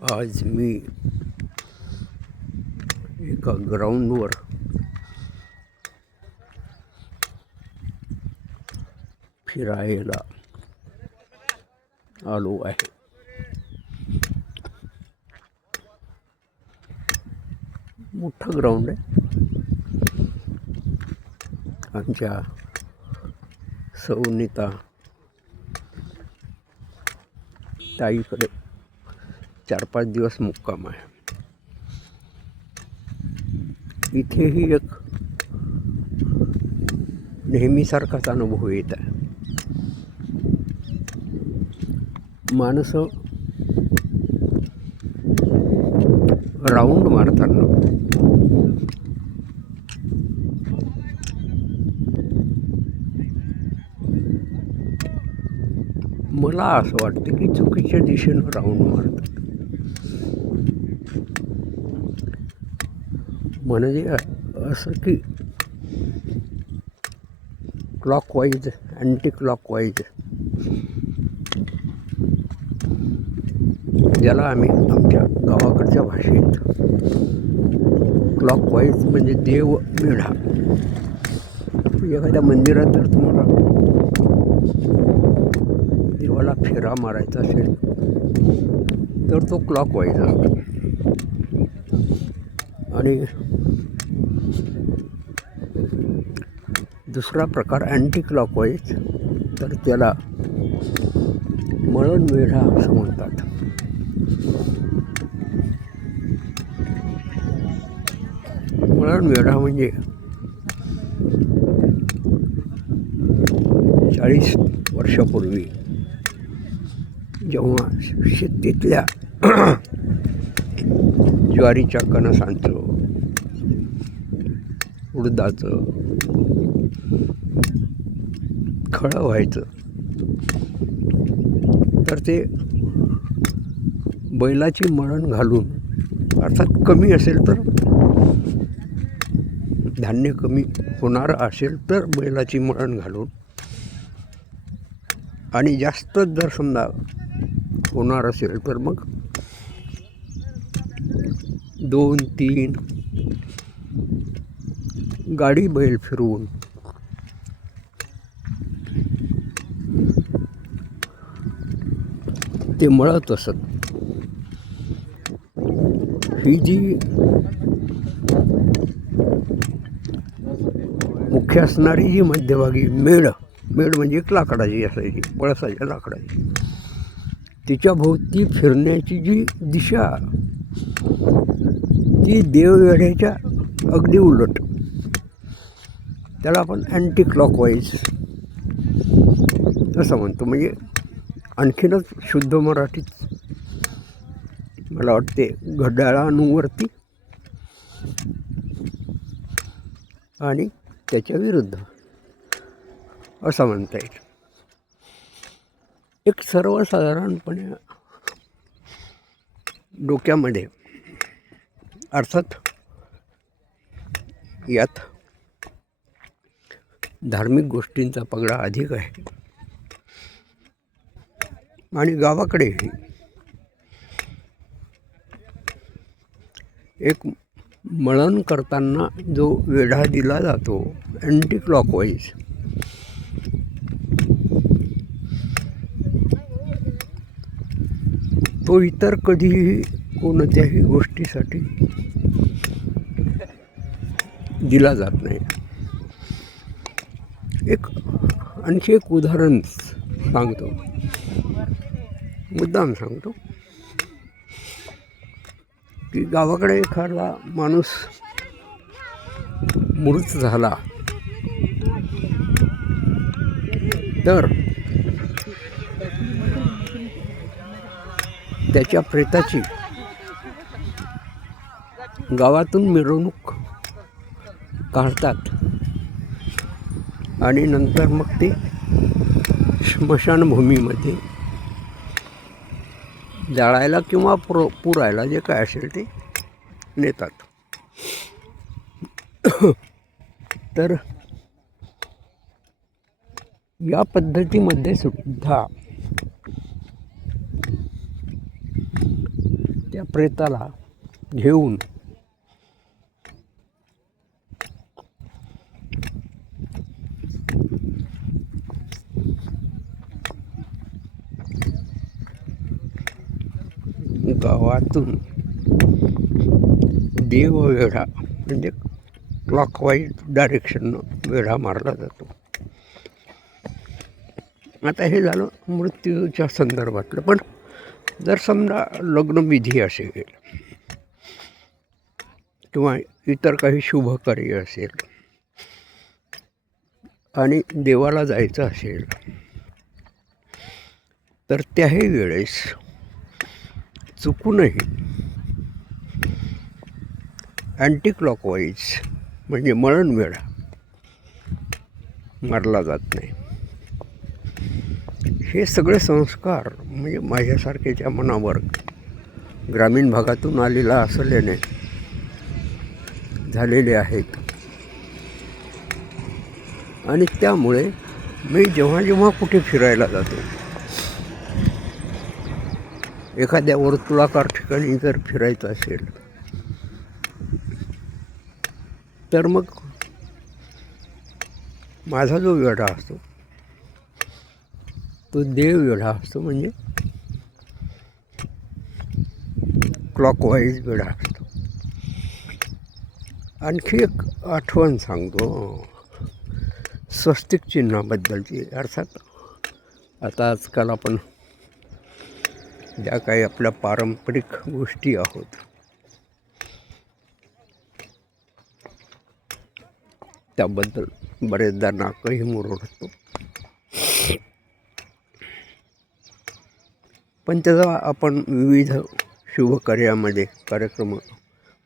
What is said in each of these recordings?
आज मी एका ग्राउंडवर फिरायला आलो आहे. मोठं ग्राउंड आहे. आमच्या सौनीता ताईकडे 4-5 दिवस मुक्काम आहे. इथेही एक नेहमीसारखाच अनुभव येत आहे. माणसं राऊंड मारताना मला असं वाटतं की चुकीच्या दिशेनं राऊंड मारतात. म्हणजे असं की क्लॉकवाईज अँटी क्लॉकवाईज, ज्याला आम्ही आमच्या गावाकडच्या भाषेत क्लॉकवाईज म्हणजे देव मेढा. एखाद्या मंदिरात जर तुम्हाला देवाला फेरा मारायचा असेल तर तो क्लॉकवाईज असतो. आणि दुसरा प्रकार अँटी क्लॉकवाईज, तर त्याला मळण वेढा असं म्हणतात. मळण वेढा म्हणजे 40 वर्षापूर्वी जेव्हा शेतीतल्या ज्वारीच्या कणसांचं, उडदाचं खळं व्हायचं, तर ते बैलाची मळण घालून, अर्थात कमी असेल तर, धान्य कमी होणारं असेल तर बैलाची मळण घालून, आणि जास्त जर समजा होणार असेल तर मग 2-3 गाडी बैल फिरवून ते मळत असत. ही जी मुख्य असणारी जी मध्यभागी मेढ म्हणजे एक लाकडाची असायची, पळसाच्या लाकडाची, तिच्या भोवती फिरण्याची जी दिशा ती देववेढ्याच्या अगदी उलट, त्याला आपण अँटी क्लॉकवाईज असं म्हणतो. म्हणजे आणखीनच शुद्ध मराठीत मला वाटते घड्याळानुवर्ती आणि त्याच्या विरुद्ध असं म्हणता येईल. एक सर्वसाधारणपणे डोक्यामध्ये, अर्थात यात धार्मिक गोष्टींचा पगडा अधिक आहे. आणि गावाकडेही एक मळण करताना जो वेढा दिला जातो अँटी क्लॉकवाईज, तो इतर कधीही कोणत्याही गोष्टीसाठी दिला जात नाही. आणखी एक उदाहरण सांगतो, मुद्दाम सांगतो, की गावाकडे एखादा माणूस मृत झाला तर त्याच्या प्रेताची गावातून मिरवणूक काढतात आणि नंतर मग ते स्मशानभूमीमध्ये जाळायला किंवा पुरायला जे काय असेल ते नेतात. तर या पद्धतीमध्ये सुद्धा त्या प्रेताला घेऊन गावातून देववेढा म्हणजे क्लॉकवाईज डायरेक्शननं वेढा मारला जातो. आता हे झालं मृत्यूच्या संदर्भातलं. पण जर समजा लग्नविधी असेल किंवा इतर काही शुभकार्य असेल आणि देवाला जायचं असेल तर त्याही वेळेस चुकूनही अँटी क्लॉकवाईज म्हणजे मरण वेढा मारला जात नाही. हे सगळे संस्कार म्हणजे माझ्यासारख्याच्या मनावर ग्रामीण भागातून आलेला असल्याने झालेले आहेत. आणि त्यामुळे मी जेव्हा जेव्हा कुठे फिरायला जातो, एखाद्या वर्तुळाकार ठिकाणी जर फिरायचं असेल तर मग माझा जो वेढा असतो तो देव वेढा असतो, म्हणजे क्लॉकवाईज वेढा असतो. आणखी एक आठवण सांगतो स्वस्तिक चिन्हाबद्दलची. अर्थात आता आजकाल आपण ज्या काही आपल्या पारंपरिक गोष्टी आहोत त्याबद्दल बरेचदा नाकही मुरडतो, पण त्याचा आपण विविध शुभकार्यामध्ये कार्यक्रम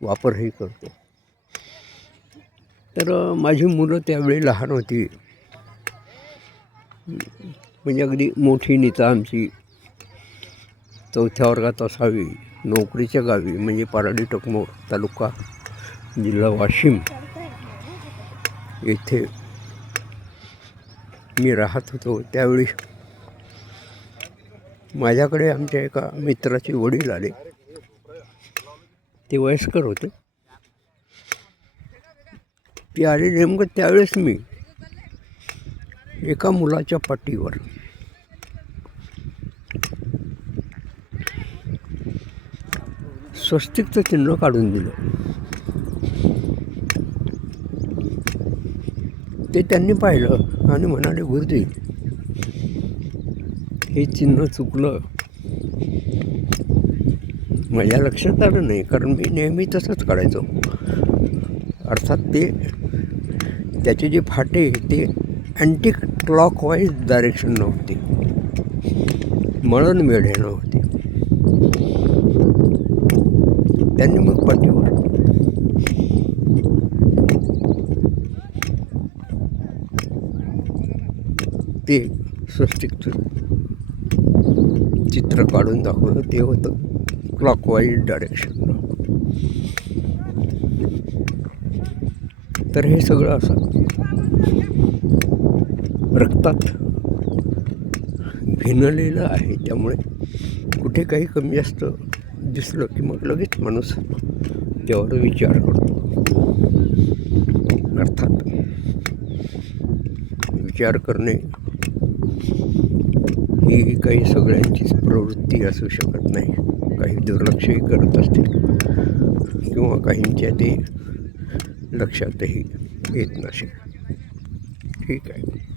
वापरही करतो. तर माझी मुलं त्यावेळी लहान होती, म्हणजे अगदी मोठी नीता आमची 4थ्या वर्गात असावी. नोकरीच्या गावी म्हणजे पारडी टकमोर तालुका जिल्हा वाशिम येथे मी राहत होतो. त्यावेळी माझ्याकडे आमच्या एका मित्राचे वडील आले. ते वयस्कर होते. ते आले नेमकं त्यावेळेस मी एका मुलाच्या पाठीवर स्वस्तिकचं चिन्ह काढून दिलं. ते त्यांनी पाहिलं आणि म्हणाले, गुरुजी हे चिन्ह चुकलं. माझ्या लक्षात आलं नाही, कारण मी नेहमी तसंच काढायचो. अर्थात त्याचे जे फाटे ते अँटी क्लॉकवाईज डायरेक्शन नव्हते, मरण वेढे नव्हते. त्यांनी मग पाठीवर ते स्वस्तिकचं चित्र काढून दाखवलं. ते होतं क्लॉकवाईज डायरेक्शन. तर हे सगळं असं रक्तात भिनलेलं आहे. त्यामुळे कुठे काही कमी जास्त दिसलं की मग लगेच माणूस त्यावर विचार करतो. अर्थात विचार करणे ही काही सगळ्यांचीच प्रवृत्ती असू शकत नाही. काही दुर्लक्षही करत असतील किंवा काहींच्या ते लक्षातही येत नसेल. ठीक आहे.